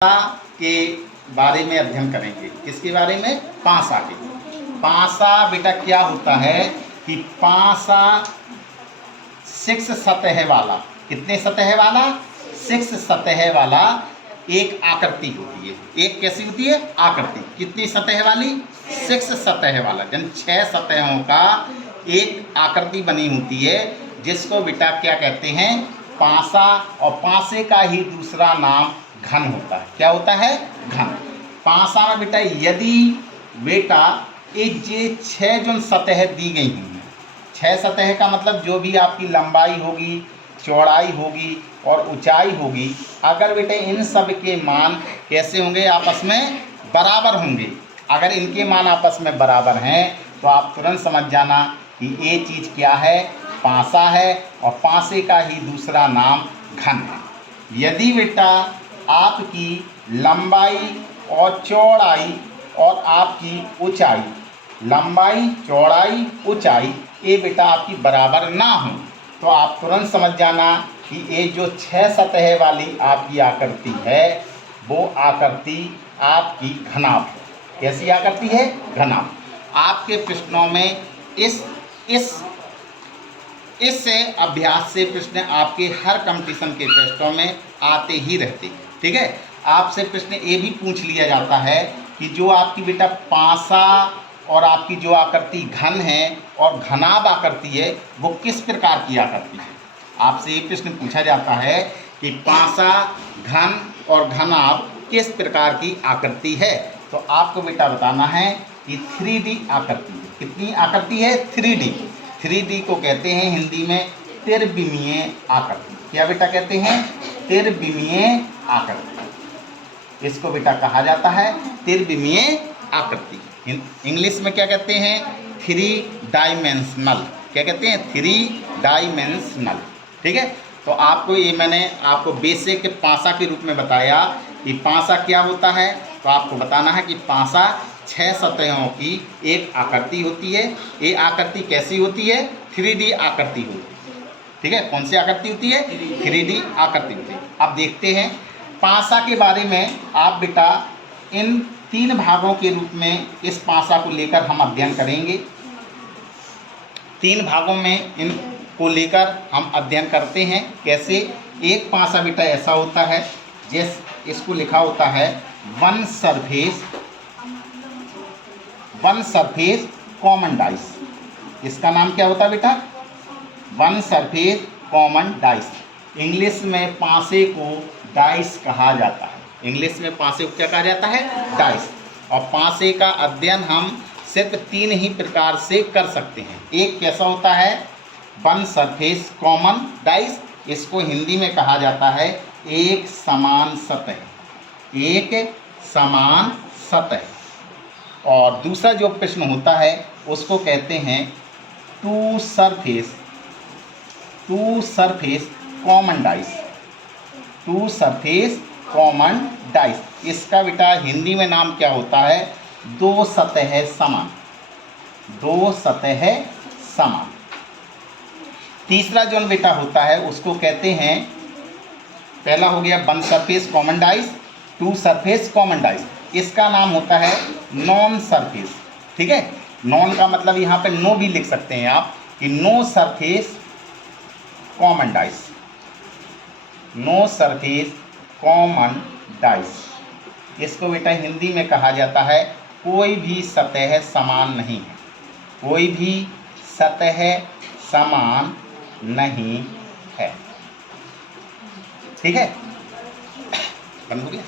के बारे में अध्ययन करेंगे। किसके बारे में? पासा के। पासा बेटा क्या होता है कि पासा 6 सतह वाला, कितने सतह वाला? 6 सतह वाला एक आकृति होती है। एक कैसी होती है? आकृति। कितनी सतह वाली? 6 सतह वाला, जन 6 सतहों का एक आकृति बनी होती है, जिसको बेटा क्या कहते हैं? पासा। और पासे का ही दूसरा नाम घन होता है। क्या होता है? घन। पासा में बेटा यदि बेटा एक जे 6 जो सतह दी गई हैं, 6 सतह का मतलब जो भी आपकी लंबाई होगी, चौड़ाई होगी और ऊंचाई होगी, अगर बेटा इन सब के मान कैसे होंगे? आपस में बराबर होंगे। अगर इनके मान आपस में बराबर हैं तो आप तुरंत समझ जाना कि ये चीज़ क्या है? पासा है। और पासे का ही दूसरा नाम घन है। यदि बेटा आपकी लंबाई और चौड़ाई और आपकी ऊंचाई, लंबाई, चौड़ाई, ऊंचाई ये बेटा आपकी बराबर ना हो, तो आप तुरंत समझ जाना कि ये जो 6 सतह वाली आपकी आकृति है, वो आकृति आपकी घनाभ है। कैसी आकृति है? घनाभ। आपके प्रश्नों में इस अभ्यास से प्रश्न आपके हर कंपटीशन के टेस्टों में आते ही रहते हैं। ठीक है। आपसे प्रश्न ये भी पूछ लिया जाता है कि जो आपकी बेटा पासा और आपकी जो आकृति घन है और घनाभ आकृति है, वो किस प्रकार की आकृति है? आपसे ये प्रश्न पूछा जाता है कि पासा, घन और घनाभ किस प्रकार की आकृति है। तो आपको बेटा बताना है कि 3D आकृति है। कितनी आकृति है? 3D। 3D को कहते हैं हिंदी में त्रिविमीय आकृति। क्या बेटा कहते हैं? त्रिविमीय आकृति। इसको बेटा कहा जाता है त्रिविमीय आकृति। इंग्लिश में क्या कहते हैं? 3 डायमेंशनल। क्या कहते हैं? 3 डायमेंशनल। ठीक है। तो आपको ये मैंने आपको बेसिक पासा के रूप में बताया कि पासा क्या होता है। तो आपको बताना है कि पासा 6 सतहों की एक आकृति होती है। ये आकृति कैसी होती है? 3D आकृति होती है। ठीक है। कौन सी आकृति होती है? 3D आकृति होती है। अब देखते हैं पासा के बारे में। आप बेटा इन 3 भागों के रूप में इस पासा को लेकर हम अध्ययन करेंगे। 3 भागों में इनको लेकर हम अध्ययन करते हैं। कैसे? एक पासा बेटा ऐसा होता है इसको लिखा होता है वन सरफेस कॉमन डाइस। इसका नाम क्या होता है बेटा? One surface common dice. English में पासे को डाइस कहा जाता है। इंग्लिश में पासे को क्या कहा जाता है? डाइस। और पासे का अध्ययन हम सिर्फ 3 ही प्रकार से कर सकते हैं। एक कैसा होता है? One surface common dice. इसको हिंदी में कहा जाता है एक समान सतह। एक समान सतह। और दूसरा जो प्रश्न होता है उसको कहते हैं two surface common dice. Two surface common dice. इसका बेटा हिंदी में नाम क्या होता है? 2 सतह समान। 2 सतह समान। तीसरा जो बेटा होता है उसको कहते हैं, पहला हो गया one surface common dice, 2 surface common dice. इसका नाम होता है नॉन सरफेस। ठीक है। नॉन का मतलब यहाँ पे नो भी लिख सकते हैं आप कि no surface common dice. No surface common dice. इसको बेटा हिंदी में कहा जाता है कोई भी सतह समान नहीं है। कोई भी सतह समान नहीं है। ठीक है। बंद हो गया।